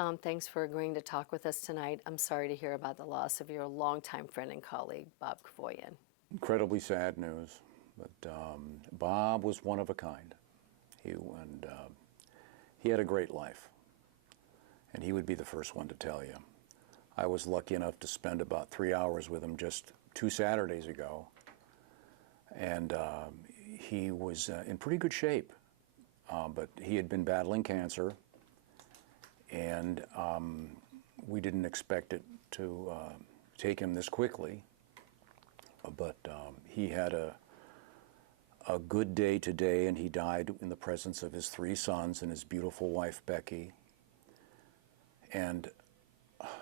Tom, thanks for agreeing to talk with us tonight. I'm sorry to hear about the loss of your longtime friend and colleague, Bob Kevoian. Incredibly sad news, but Bob was one of a kind. He had a great life, and he would be the first one to tell you. I was lucky enough to spend about 3 hours with him just 2 Saturdays ago, and he was in pretty good shape, but he had been battling cancer, and we didn't expect it to take him this quickly, but he had a good day today, and he died in the presence of his 3 sons and his beautiful wife, Becky. And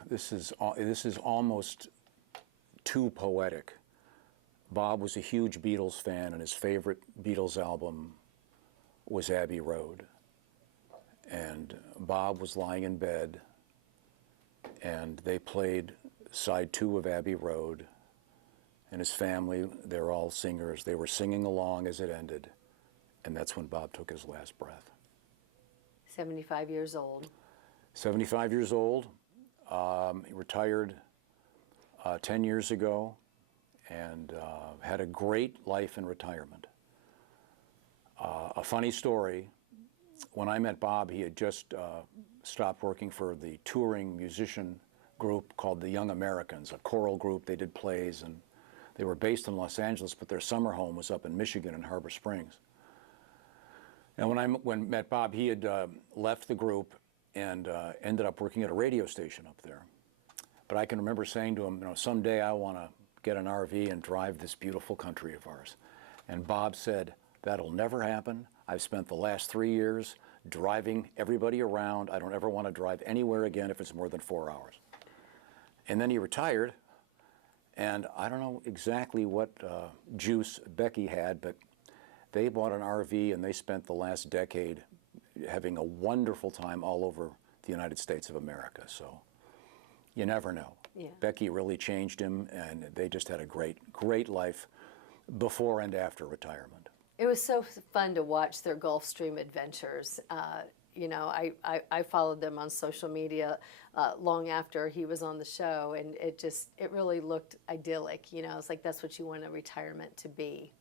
this is almost too poetic. Bob was a huge Beatles fan, and his favorite Beatles album was Abbey Road. And Bob was lying in bed, and they played side 2 of Abbey Road, and his family, they're all singers. They were singing along as it ended, and that's when Bob took his last breath. 75 years old. 75 years old. He retired 10 years ago and had a great life in retirement. A funny story, when I met Bob, he had just stopped working for the touring musician group called the Young Americans, a choral group. They did plays, and they were based in Los Angeles, but their summer home was up in Michigan in Harbor Springs. And when I met Bob, he had left the group and ended up working at a radio station up there. But I can remember saying to him, someday I want to get an RV and drive this beautiful country of ours. And Bob said, that'll never happen. I've spent the last 3 years driving everybody around. I don't ever want to drive anywhere again if it's more than 4 hours. And then he retired, and I don't know exactly what juice Becky had, but they bought an RV and they spent the last decade having a wonderful time all over the United States of America. So you never know. Yeah. Becky really changed him, and they just had a great life before and after retirement. It was so fun to watch their Gulfstream adventures. I followed them on social media long after he was on the show, and it really looked idyllic. It's like that's what you want a retirement to be.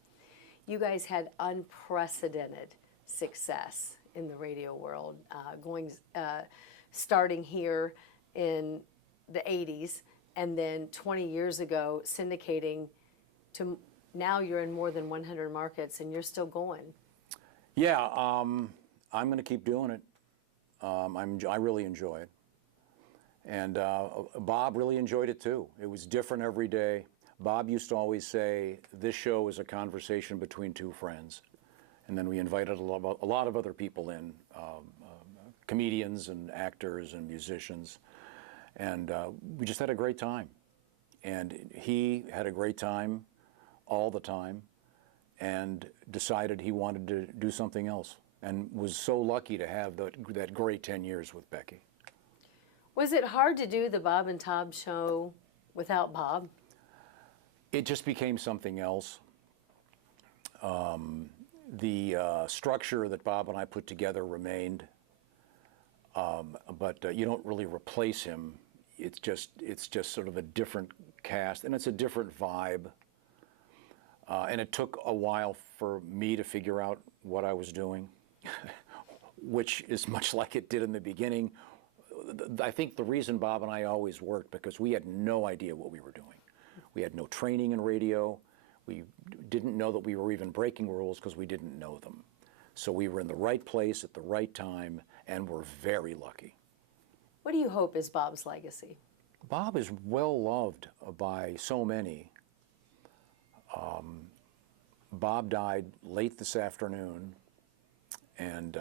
You guys had unprecedented success in the radio world, starting here in the 80s, and then 20 years ago syndicating to now you're in more than 100 markets, and you're still going. Yeah, I'm going to keep doing it. I really enjoy it. And Bob really enjoyed it too. It was different every day. Bob used to always say, this show is a conversation between 2 friends. And then we invited a lot of other people in, comedians and actors and musicians. And we just had a great time. And he had a great time all the time and decided he wanted to do something else, and was so lucky to have that great 10 years with Becky. Was it hard to do the Bob and Tom show without Bob? It just became something else. The structure that Bob and I put together remained, but you don't really replace him. It's just sort of a different cast, and it's a different vibe. And it took a while for me to figure out what I was doing, which is much like it did in the beginning. I think the reason Bob and I always worked, because we had no idea what we were doing. We had no training in radio. We didn't know that we were even breaking rules because we didn't know them. So we were in the right place at the right time, and we're very lucky. What do you hope is Bob's legacy? Bob is well loved by so many. Bob died late this afternoon, and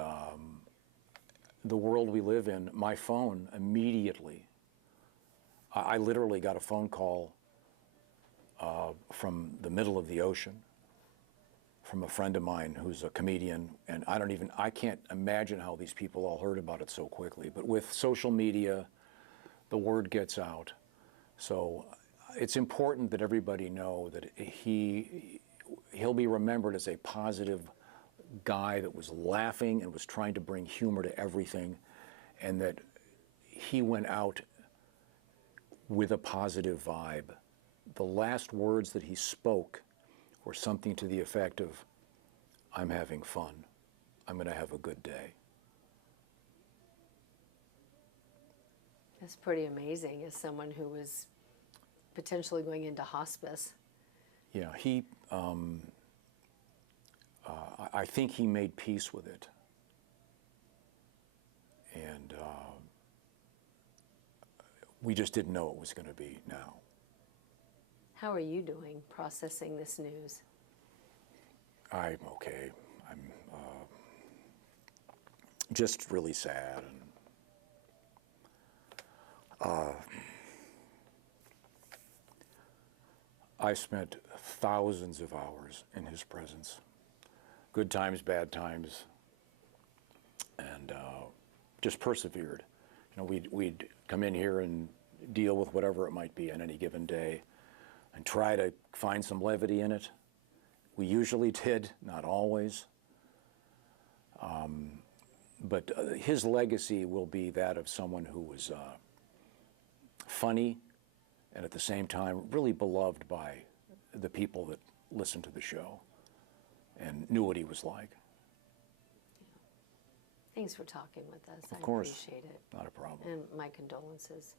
the world we live in, my phone immediately, I literally got a phone call from the middle of the ocean from a friend of mine who's a comedian, and I can't imagine how these people all heard about it so quickly. But with social media, the word gets out. So it's important that everybody know that he'll be remembered as a positive guy that was laughing and was trying to bring humor to everything, and that he went out with a positive vibe. The last words that he spoke were something to the effect of, "I'm having fun. I'm going to have a good day." That's pretty amazing as someone who was potentially going into hospice. Yeah, I think he made peace with it. And we just didn't know it was going to be now. How are you doing processing this news? I'm okay. I'm just really sad. And I spent thousands of hours in his presence, good times, bad times, and just persevered. You know, we'd come in here and deal with whatever it might be on any given day and try to find some levity in it. We usually did, not always. But his legacy will be that of someone who was funny and at the same time really beloved by the people that listened to the show and knew what he was like. Thanks for talking with us. Of course. I appreciate it. Not a problem. And my condolences.